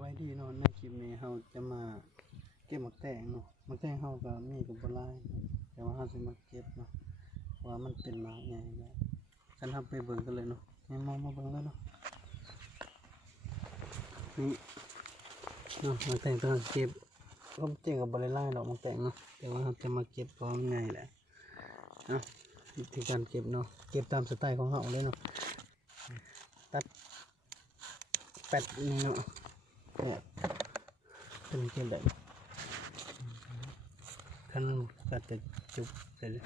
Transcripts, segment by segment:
วัสดีเนาะในคลิปนี้เราจะมาเก็บหมักแตงเนาะหมักแตงเราก็มีกับบัวลายแต่ว่าเราจะมาเก็บเนาะว่ามันเป็นหมากใหญ่แล้วกันทำไปเบิ่งกันเลยเนาะนี่มองมาเบิ่งเลยเนาะนี่เนาะหมักแตงต้องเก็บก็เจ๋งกับบัวลายดอกหมักแตงเนาะแต่ว่าเราจะมาเก็บเพราะมันง่ายแหละนะวิธีการเก็บเนาะเก็บตามสไตล์ของเราเลยเนาะตัดแปดนี่เนาะเนี่ยเป็นเก็บแบบขั้นก็จะจุบเสร็จแล้ว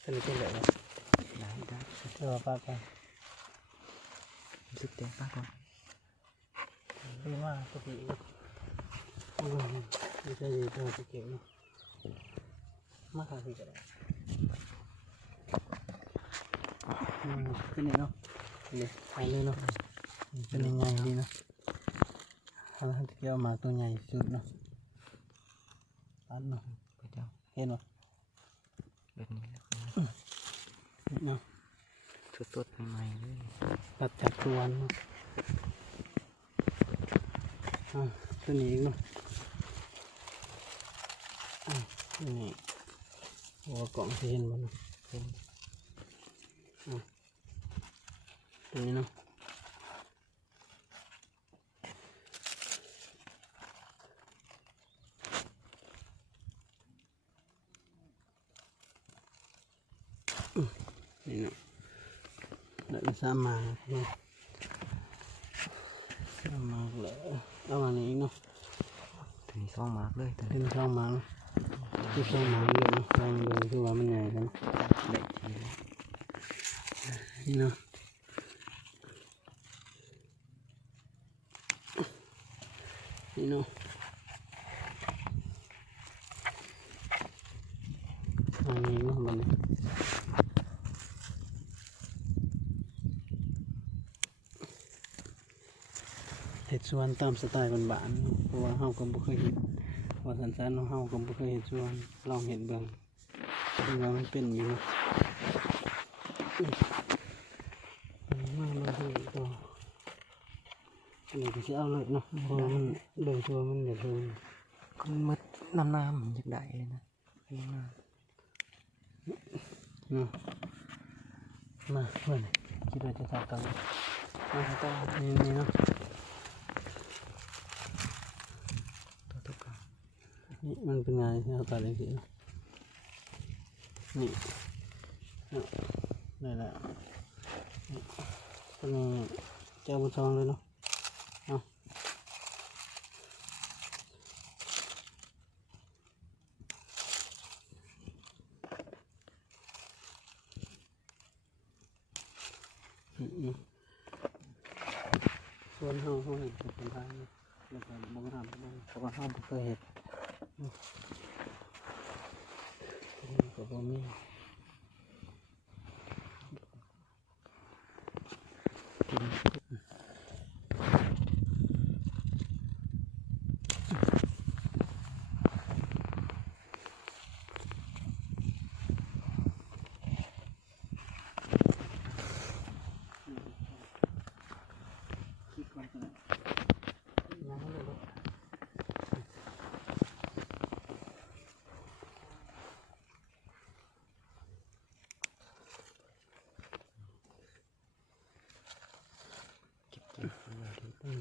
เป็นเก็บแบบได้ป้ากันจุดเต็มป้าก่อนดีมากปกติเนาะไม่ใช่ดีตัวที่เก็บเนาะมากที่จะได้ขึ้นนี่เนาะเลยไปเลยเนาะเป็นยังไงดีเนาะถ้าเราจะเกี่ยวมาตัวใหญ่สุดเนาะตัดเนาะไปเจ้าเห็นเนาะแบบนี้เนาะสดๆใหม่ๆเลยตัดจากตัวเนาะตัวนี้อีกเนาะนี่หัวกล่องที่เห็นมันเนาะตัวนี้เนาะนี่เนาะเดี๋ยวสามมาเนาะสามมาเลยเอาอันนี้เนาะถึงช่องมาเลยถึงช่องมาที่ช่องมาเลยเนาะลองดูคือว่ามันใหญ่กันได้ทีนี่เนาะนี่เนาะอันนี้เนาะมันเห็ดสวนตามสไตล์บ้านๆเพราะว่าเฮาก็บ่เคยเห็นว่าสันๆเฮาก็บ่เคยเห็ดสวนลองเห็ดเบิ่งว่ามันเป็นอยู่เนาะมาเลยตัวอันนี้ก็สิเอาเลยเนาะเพราะมันเบิ่งตัวมันแบบมันมืดน้ำมันจักได้เลยนะเนาะมาเพื่อนคิดว่าจะตัดกันมาต่อนี่เนาะนี่มันเป็นไงที่เราตัดเองสินี่ได้แล้วตัวนี้เจ้าบุญทองเลยเนาะส่วนเฮาเห็นเป็นคนไทยแล้วก็บ่ทำได้เพราะว่าเฮาบ่เคยเห็นก็บ่มี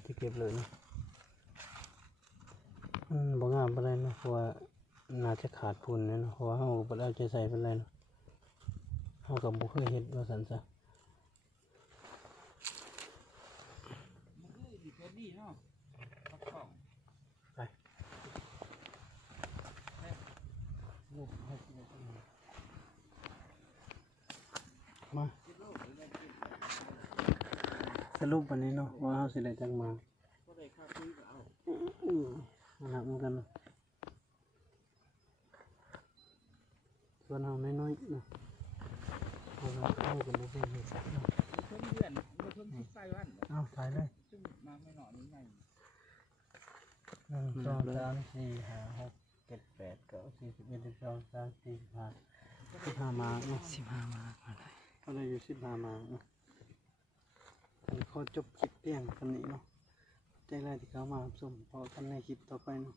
ที่เก็บเลยนะบ่งามไปเลยนะเพราะว่าน่าจะขาดทุนนะเพราะว่าเฮาบ่ได้เอาใจใส่ไปเลยนะเฮาก็บ่เคยเฮ็ดว่าซั่นซะไปมาสรุปวันนี้เนาะว่าเฮาสิได้จักมาหนักเหมือนกันเนาะส่วนเฮาน้อยๆเนาะเฮาก็บ่เคยเฮ็ดเนาะเอาถ่ายเลย1 2 3 4 5 6 7 8 9 10 11 12 13 14 15มาเนาะ15มาอะไรก็ได้อยู่15มาเนาะ ขอจบคลิปเพียงเท่านี้เนาะใจแรกที่เขามารับชมพอกันในคลิปต่อไปเนาะ